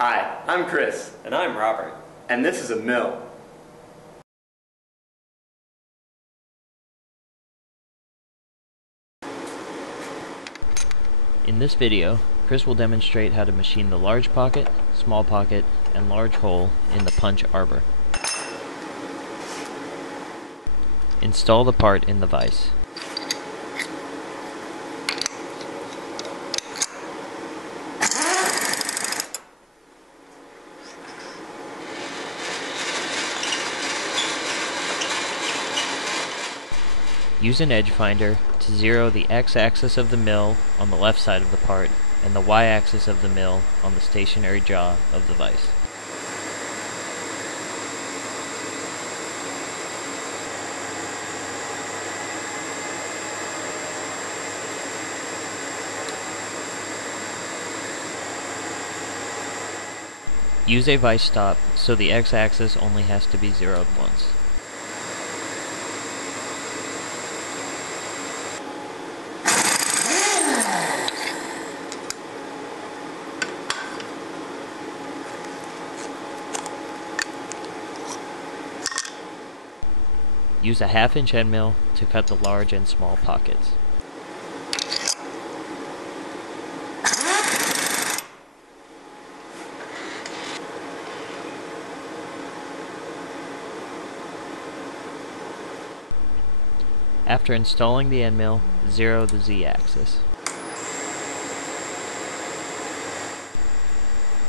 Hi, I'm Chris. And I'm Robert. And this is a mill. In this video, Chris will demonstrate how to machine the large pocket, small pocket, and large hole in the punch arbor. Install the part in the vise. Use an edge finder to zero the x-axis of the mill on the left side of the part and the y-axis of the mill on the stationary jaw of the vise. Use a vise stop so the x-axis only has to be zeroed once. Use a 1/2-inch end mill to cut the large and small pockets. After installing the end mill, zero the z-axis.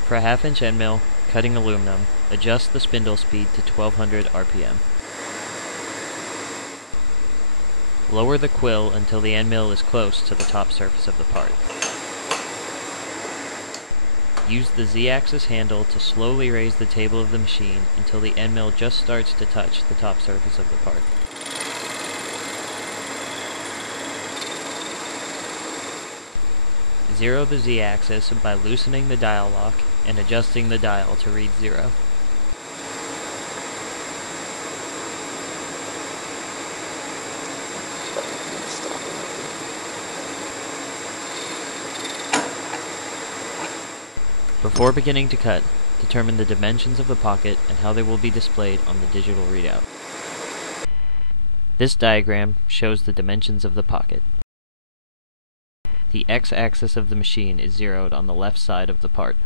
For a 1/2-inch end mill, cutting aluminum, adjust the spindle speed to 1200 RPM. Lower the quill until the end mill is close to the top surface of the part. Use the z-axis handle to slowly raise the table of the machine until the end mill just starts to touch the top surface of the part. Zero the z-axis by loosening the dial lock and adjusting the dial to read 0. Before beginning to cut, determine the dimensions of the pocket and how they will be displayed on the digital readout. This diagram shows the dimensions of the pocket. The x-axis of the machine is zeroed on the left side of the part.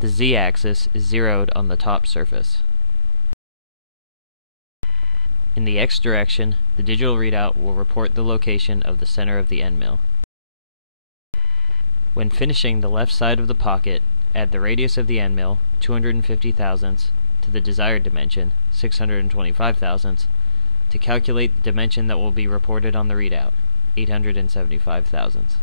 The z-axis is zeroed on the top surface. In the x direction, the digital readout will report the location of the center of the end mill. When finishing the left side of the pocket, add the radius of the end mill, 250 thousandths, to the desired dimension, 625 thousandths, to calculate the dimension that will be reported on the readout, 875 thousandths.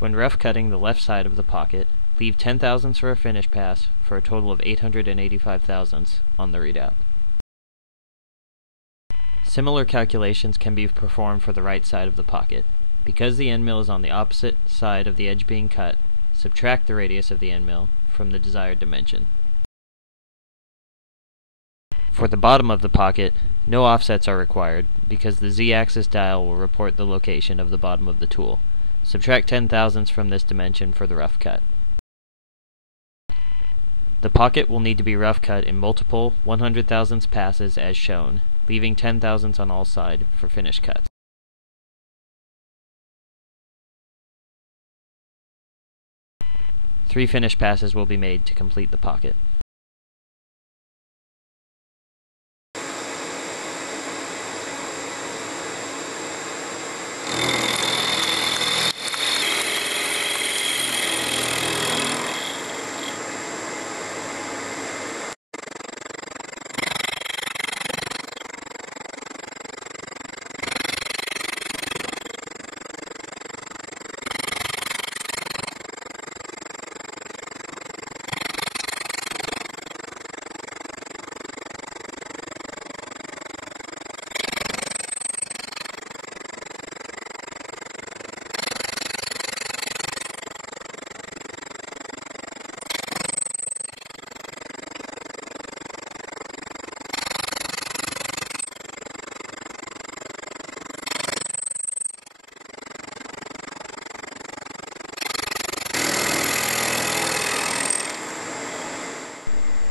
When rough cutting the left side of the pocket, leave 10 thousandths for a finish pass for a total of 885 thousandths on the readout. Similar calculations can be performed for the right side of the pocket. Because the end mill is on the opposite side of the edge being cut, subtract the radius of the end mill from the desired dimension. For the bottom of the pocket, no offsets are required because the z-axis dial will report the location of the bottom of the tool. Subtract 10 thousandths from this dimension for the rough cut. The pocket will need to be rough cut in multiple 100 thousandths passes as shown, leaving 10 thousandths on all sides for finish cuts. 3 finish passes will be made to complete the pocket.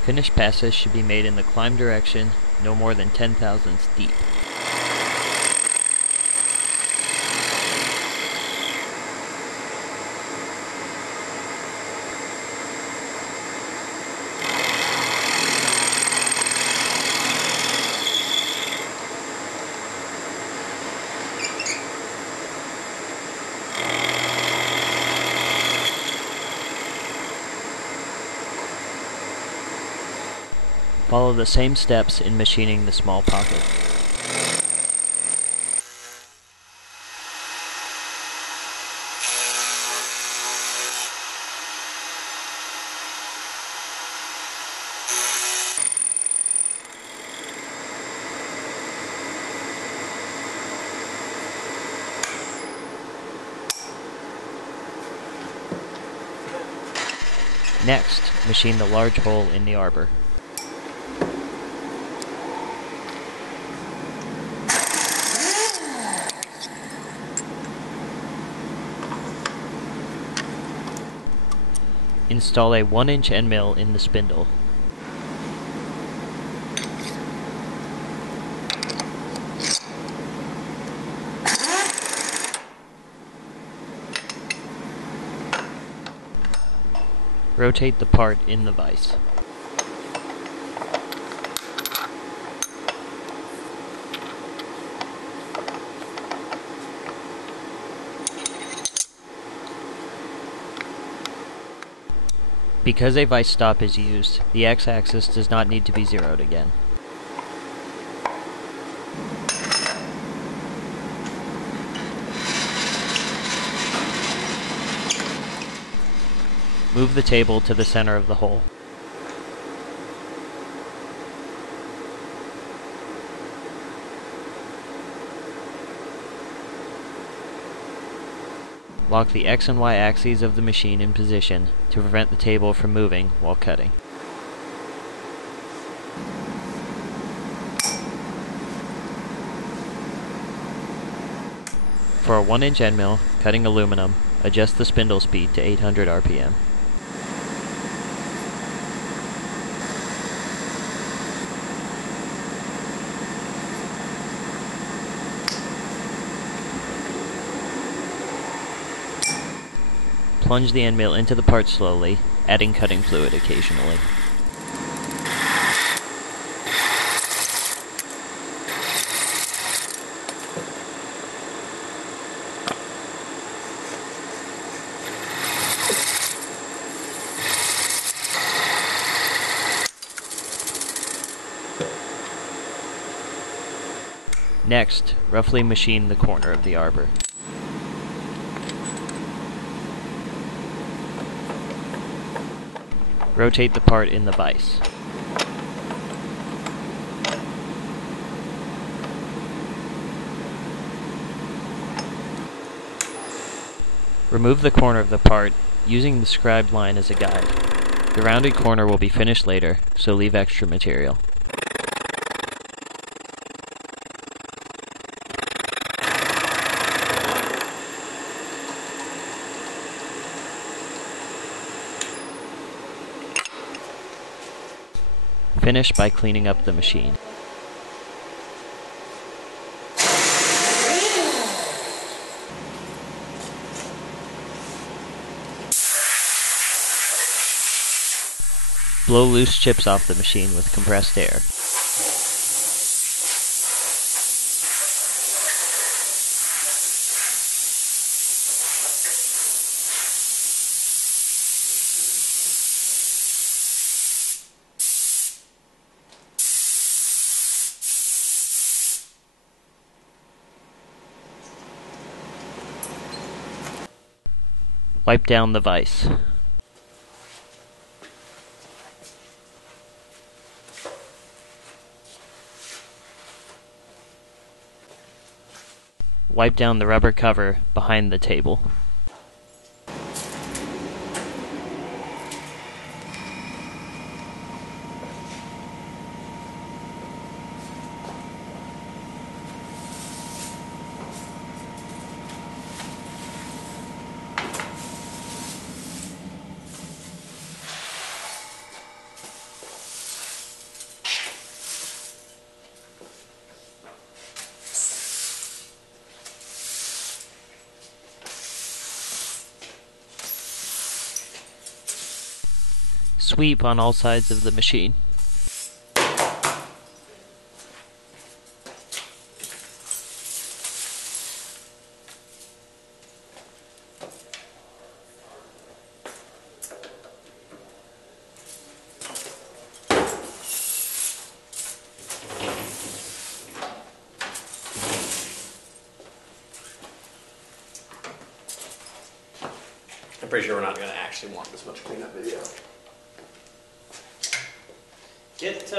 Finished passes should be made in the climb direction, no more than 10 thousandths deep. Follow the same steps in machining the small pocket. Next, machine the large hole in the arbor. Install a 1-inch end mill in the spindle. Rotate the part in the vise. Because a vise stop is used, the x-axis does not need to be zeroed again. Move the table to the center of the hole. Lock the X and Y axes of the machine in position to prevent the table from moving while cutting. For a 1-inch end mill, cutting aluminum, adjust the spindle speed to 800 RPM. Plunge the end mill into the part slowly, adding cutting fluid occasionally. Next, roughly machine the corner of the arbor. Rotate the part in the vise. Remove the corner of the part, using the scribed line as a guide. The rounded corner will be finished later, so leave extra material. Finish by cleaning up the machine. Blow loose chips off the machine with compressed air. Wipe down the vise. Wipe down the rubber cover behind the table. sweep on all sides of the machine. I'm pretty sure we're not going to actually want this much cleanup video. Get